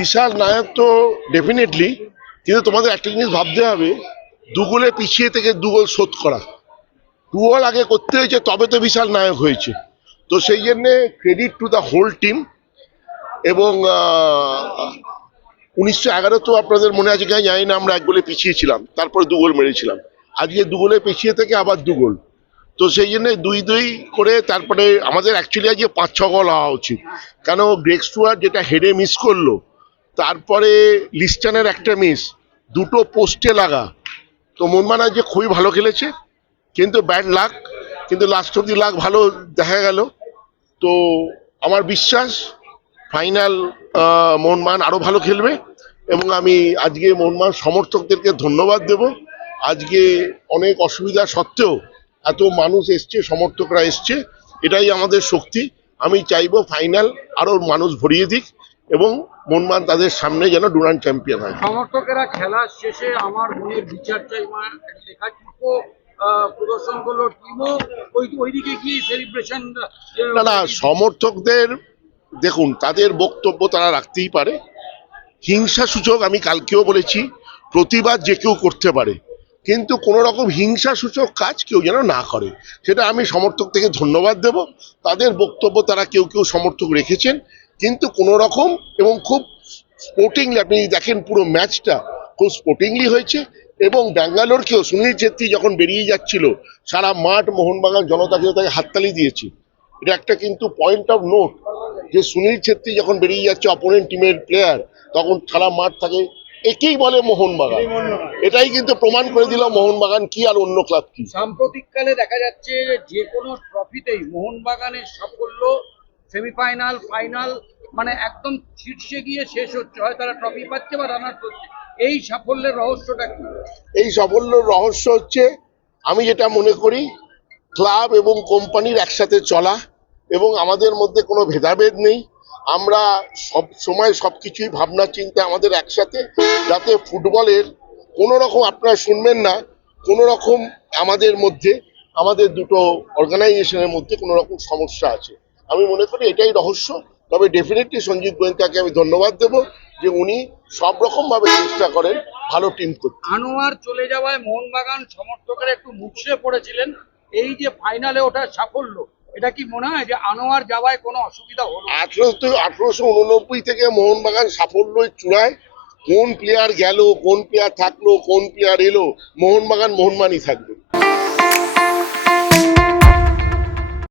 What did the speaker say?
বিশাল নায়ক তো ডেফিনেটলি কিন্তু তোমাদের একটা জিনিস ভাবতে হবে দুগোলে পিছিয়ে থেকে দুগোল শোধ করা টুগোল আগে করতে হয়েছে তবে তো বিশাল নায়ক হয়েছে তো সেই জন্যে credit to the whole team এবং উনিশশো এগারো তো আপনাদের মনে আছে কিনা জানি না আমরা এক গোলে পিছিয়েছিলাম তারপরে দুগোল মেরেছিলাম আজকে দুগোলে পিছিয়ে থেকে আবার দুগোল তো সেই জন্যে দুই দুই করে তারপরে আমাদের অ্যাকচুয়ালি আজকে পাঁচ ছ গোল হওয়া উচিত কেন গ্রেক স্টুয়ার যেটা হেডে মিস করলো তারপরে লিস্টানের একটা মিস দুটো পোস্টে লাগা তো মানে যে খুবই ভালো খেলেছে কিন্তু ব্যাড লাক কিন্তু লাস্ট অব্দি লাক ভালো দেখা গেল তো আমার বিশ্বাস ফাইনাল মনমান আরও ভালো খেলবে এবং আমি আজকে মনমান সমর্থকদেরকে ধন্যবাদ দেব আজকে অনেক অসুবিধা সত্ত্বেও এত মানুষ এসছে সমর্থকরা এসছে এটাই আমাদের শক্তি আমি চাইব ফাইনাল আরও মানুষ ভরিয়ে দিক এবং মনমান তাদের সামনে যেন ডুরান্ড চ্যাম্পিয়ন হয় সমর্থকেরা খেলা শেষে আমার মনের বিচার চাই প্রদর্শন করলো টিমও ওই ওইদিকে সেলিব্রেশন না না সমর্থকদের দেখুন তাদের বক্তব্য তারা রাখতেই পারে হিংসা সূচক আমি কালকেও বলেছি প্রতিবাদ যে কেউ করতে পারে কিন্তু কোনো রকম হিংসা সূচক কাজ কেউ যেন না করে সেটা আমি সমর্থক থেকে ধন্যবাদ দেব তাদের বক্তব্য তারা কেউ কেউ সমর্থক রেখেছেন কিন্তু কোনো রকম এবং খুব স্পোর্টিংলি আপনি দেখেন পুরো ম্যাচটা খুব স্পোর্টিংলি হয়েছে এবং ব্যাঙ্গালোরকেও সুনীল ছেত্রী যখন বেরিয়ে যাচ্ছিল সারা মাঠ মোহনবাগান জনতা কেউ তাকে হাততালি দিয়েছে এটা একটা কিন্তু পয়েন্ট অফ নোট যে সুনীল ছেত্রী যখন বেরিয়ে যাচ্ছে অপোনেন্ট টিমের প্লেয়ার তখন সারা মাঠ থাকে একেই বলে মোহনবাগান এটাই কিন্তু প্রমাণ করে দিল মোহনবাগান কি আর অন্য ক্লাব কি সাম্প্রতিককালে দেখা যাচ্ছে যে কোনো ট্রফিতেই মোহনবাগানের সাফল্য সেমিফাইনাল ফাইনাল মানে একদম শীর্ষে গিয়ে শেষ হচ্ছে হয় তারা ট্রফি পাচ্ছে বা রানার করছে এই সাফল্যের রহস্যটা কি এই সাফল্যের রহস্য হচ্ছে আমি যেটা মনে করি ক্লাব এবং কোম্পানির একসাথে চলা এবং আমাদের মধ্যে কোনো ভেদাভেদ নেই আমরা সব সময় সব কিছুই ভাবনা চিন্তা আমাদের একসাথে যাতে ফুটবলের কোনো রকম আপনারা শুনবেন না কোনো রকম আমাদের মধ্যে আমাদের দুটো অর্গানাইজেশনের মধ্যে কোনো রকম সমস্যা আছে আমি মনে করি এটাই রহস্য তবে ডেফিনেটলি সঞ্জীব গোয়েঙ্কাকে আমি ধন্যবাদ দেব যে উনি সব রকম ভাবে চেষ্টা করেন ভালো টিম করতে আনোয়ার চলে যাওয়ায় মোহনবাগান সমর্থকের একটু মুখসে পড়েছিলেন এই যে ফাইনালে ওটা সাফল্য এটা কি মনে হয় যে আনোয়ার যাওয়ায় কোনো অসুবিধা হলো আঠারোশো আঠারোশো উননব্বই থেকে মোহনবাগান সাফল্য চূড়ায় কোন প্লেয়ার গেল কোন প্লেয়ার থাকলো কোন প্লেয়ার এলো মোহনবাগান মোহনবাগানই থাকবে